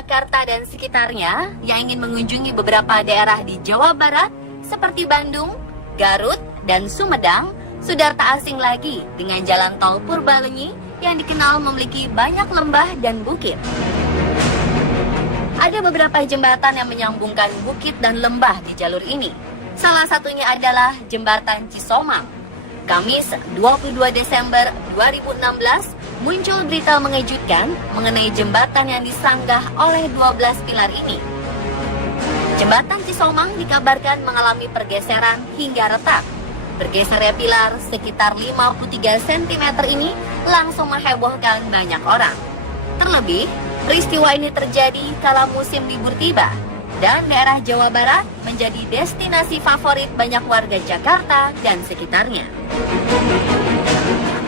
Jakarta dan sekitarnya yang ingin mengunjungi beberapa daerah di Jawa Barat seperti Bandung, Garut, dan Sumedang sudah tak asing lagi dengan jalan tol Purbalenyi yang dikenal memiliki banyak lembah dan bukit. Ada beberapa jembatan yang menyambungkan bukit dan lembah di jalur ini. Salah satunya adalah Jembatan Cisomang. Kamis 22 Desember 2016 muncul berita mengejutkan mengenai jembatan yang disanggah oleh 12 pilar ini. Jembatan Cisomang dikabarkan mengalami pergeseran hingga retak. Bergesernya pilar sekitar 53 cm ini langsung menghebohkan banyak orang. Terlebih, peristiwa ini terjadi kala musim libur tiba dan daerah Jawa Barat menjadi destinasi favorit banyak warga Jakarta dan sekitarnya.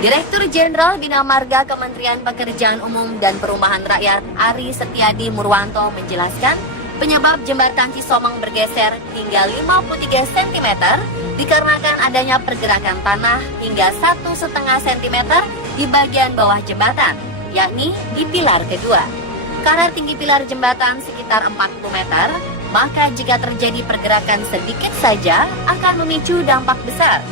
Direktur Jenderal Bina Marga Kementerian Pekerjaan Umum dan Perumahan Rakyat Ari Setiadi Murwanto menjelaskan penyebab jembatan Cisomang bergeser hingga 53 cm dikarenakan adanya pergerakan tanah hingga 1,5 cm di bagian bawah jembatan, yakni di pilar kedua. Karena tinggi pilar jembatan sekitar 40 meter, maka jika terjadi pergerakan sedikit saja akan memicu dampak besar.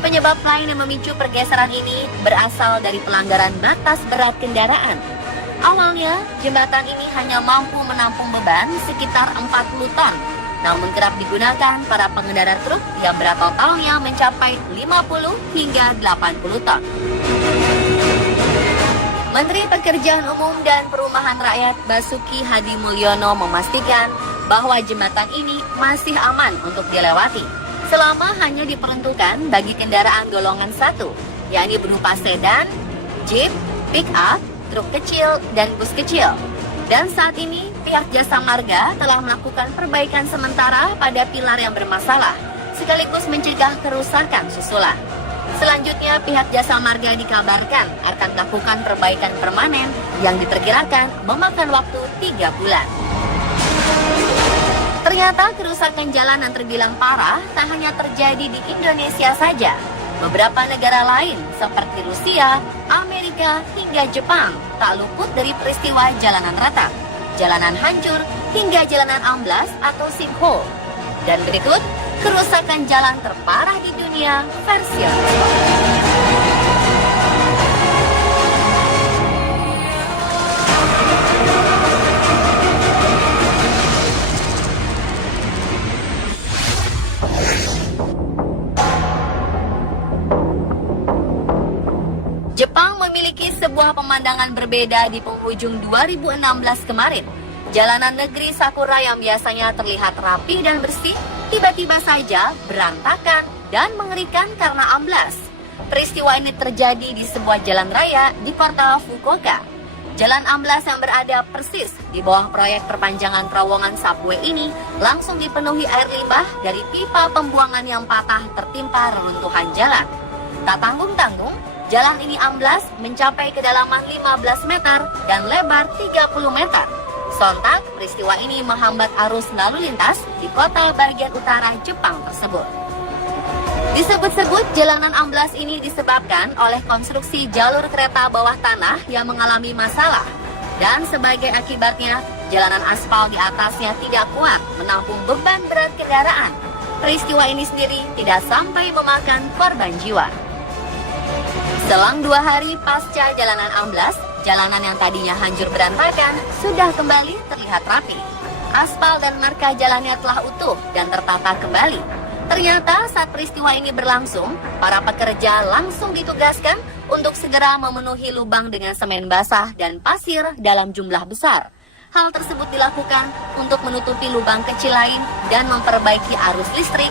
Penyebab lain yang memicu pergeseran ini berasal dari pelanggaran batas berat kendaraan. Awalnya, jembatan ini hanya mampu menampung beban sekitar 40 ton, namun kerap digunakan para pengendara truk yang berat totalnya mencapai 50 hingga 80 ton. Menteri Pekerjaan Umum dan Perumahan Rakyat Basuki Hadi Mulyono memastikan bahwa jembatan ini masih aman untuk dilewati, selama hanya diperuntukkan bagi kendaraan golongan 1, yakni berupa sedan, jeep, pick-up, truk kecil, dan bus kecil. Dan saat ini, pihak Jasa Marga telah melakukan perbaikan sementara pada pilar yang bermasalah, sekaligus mencegah kerusakan susulan. Selanjutnya, pihak Jasa Marga dikabarkan akan melakukan perbaikan permanen yang diperkirakan memakan waktu 3 bulan. Ternyata kerusakan jalan yang terbilang parah tak hanya terjadi di Indonesia saja. Beberapa negara lain seperti Rusia, Amerika, hingga Jepang tak luput dari peristiwa jalanan retak, jalanan hancur, hingga jalanan amblas atau sinkhole. Dan berikut kerusakan jalan terparah di dunia versi Jepang memiliki sebuah pemandangan berbeda di penghujung 2016 kemarin. Jalanan negeri Sakura yang biasanya terlihat rapi dan bersih, tiba-tiba saja berantakan dan mengerikan karena amblas. Peristiwa ini terjadi di sebuah jalan raya di kota Fukuoka. Jalan amblas yang berada persis di bawah proyek perpanjangan terowongan subway ini langsung dipenuhi air limbah dari pipa pembuangan yang patah tertimpa reruntuhan jalan. Tak tanggung-tanggung, jalan ini amblas mencapai kedalaman 15 meter dan lebar 30 meter. Sontak, peristiwa ini menghambat arus lalu lintas di kota bagian utara Jepang tersebut. Disebut-sebut jalanan amblas ini disebabkan oleh konstruksi jalur kereta bawah tanah yang mengalami masalah. Dan sebagai akibatnya, jalanan aspal di atasnya tidak kuat menampung beban berat kendaraan. Peristiwa ini sendiri tidak sampai memakan korban jiwa. Selang 2 hari pasca jalanan amblas, jalanan yang tadinya hancur berantakan sudah kembali terlihat rapi. Aspal dan marka jalannya telah utuh dan tertata kembali. Ternyata saat peristiwa ini berlangsung, para pekerja langsung ditugaskan untuk segera memenuhi lubang dengan semen basah dan pasir dalam jumlah besar. Hal tersebut dilakukan untuk menutupi lubang kecil lain dan memperbaiki arus listrik,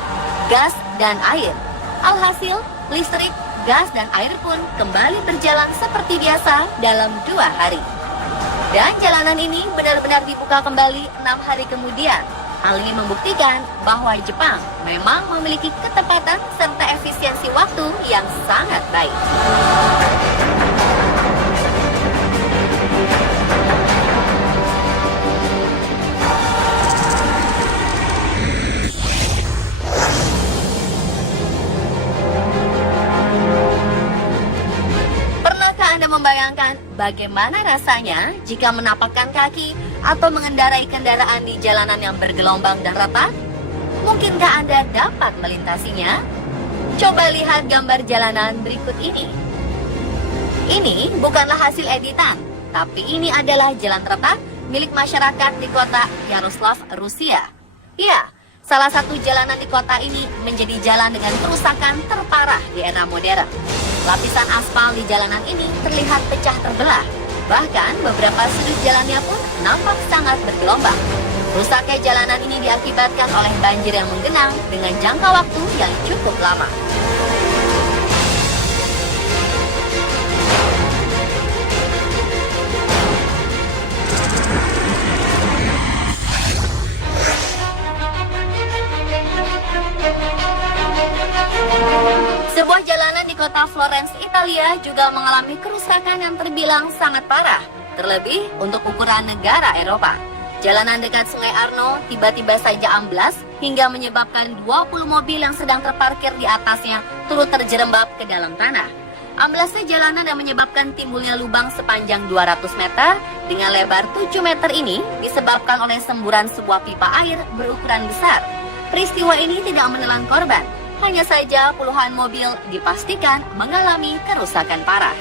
gas, dan air. Alhasil, listrik, gas, dan air pun kembali berjalan seperti biasa dalam 2 hari. Dan jalanan ini benar-benar dibuka kembali 6 hari kemudian. Hal ini membuktikan bahwa Jepang memang memiliki ketepatan serta efisiensi waktu yang sangat baik. Pernahkah Anda membayangkan bagaimana rasanya jika menapakkan kaki atau mengendarai kendaraan di jalanan yang bergelombang dan rata? Mungkinkah Anda dapat melintasinya? Coba lihat gambar jalanan berikut ini. Ini bukanlah hasil editan, tapi ini adalah jalan retak milik masyarakat di kota Yaroslav, Rusia. Ya, salah satu jalanan di kota ini menjadi jalan dengan kerusakan terparah di era modern. Lapisan aspal di jalanan ini terlihat pecah terbelah. Bahkan beberapa sudut jalannya pun nampak sangat bergelombang. Rusaknya jalanan ini diakibatkan oleh banjir yang menggenang dengan jangka waktu yang cukup lama. Sebuah jalanan di kota Florence, Italia juga mengalami kerusakan yang terbilang sangat parah, terlebih untuk ukuran negara Eropa. Jalanan dekat Sungai Arno tiba-tiba saja amblas hingga menyebabkan 20 mobil yang sedang terparkir di atasnya turut terjerembab ke dalam tanah. Amblasnya jalanan yang menyebabkan timbulnya lubang sepanjang 200 meter dengan lebar 7 meter ini disebabkan oleh semburan sebuah pipa air berukuran besar. Peristiwa ini tidak menelan korban. Hanya saja puluhan mobil dipastikan mengalami kerusakan parah.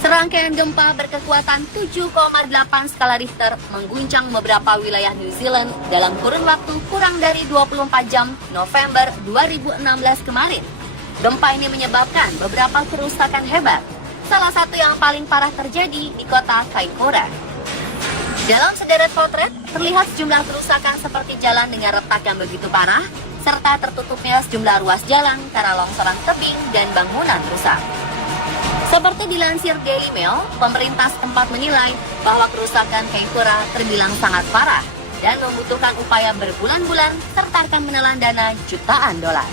Serangkaian gempa berkekuatan 7,8 skala Richter mengguncang beberapa wilayah New Zealand dalam kurun waktu kurang dari 24 jam November 2016 kemarin. Gempa ini menyebabkan beberapa kerusakan hebat. Salah satu yang paling parah terjadi di kota Kaikoura. Dalam sederet potret, terlihat sejumlah kerusakan seperti jalan dengan retak yang begitu parah, serta tertutupnya sejumlah ruas jalan karena longsoran tebing dan bangunan rusak. Seperti dilansir Daily Mail, pemerintah setempat menilai bahwa kerusakan Kaikoura terbilang sangat parah dan membutuhkan upaya berbulan-bulan serta akan menelan dana jutaan dolar.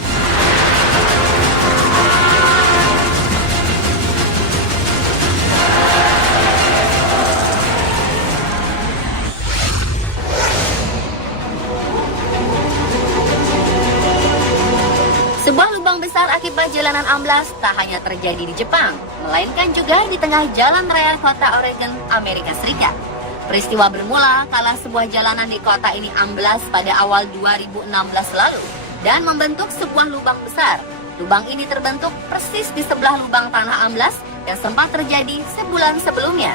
Sebuah lubang besar akibat jalanan amblas tak hanya terjadi di Jepang, melainkan juga di tengah jalan raya kota Oregon, Amerika Serikat. Peristiwa bermula kala sebuah jalanan di kota ini amblas pada awal 2016 lalu dan membentuk sebuah lubang besar. Lubang ini terbentuk persis di sebelah lubang tanah amblas yang sempat terjadi sebulan sebelumnya.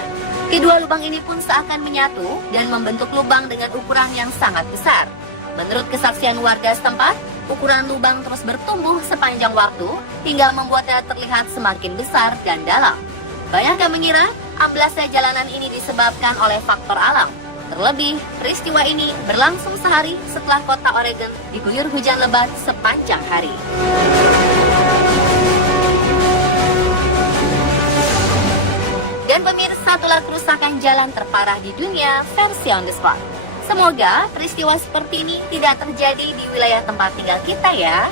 Kedua lubang ini pun seakan menyatu dan membentuk lubang dengan ukuran yang sangat besar. Menurut kesaksian warga setempat, ukuran lubang terus bertumbuh sepanjang waktu hingga membuatnya terlihat semakin besar dan dalam. Banyak yang mengira amblasnya jalanan ini disebabkan oleh faktor alam. Terlebih, peristiwa ini berlangsung sehari setelah kota Oregon diguyur hujan lebat sepanjang hari. Dan pemirsa, itulah kerusakan jalan terparah di dunia versi on the spot. Semoga peristiwa seperti ini tidak terjadi di wilayah tempat tinggal kita ya.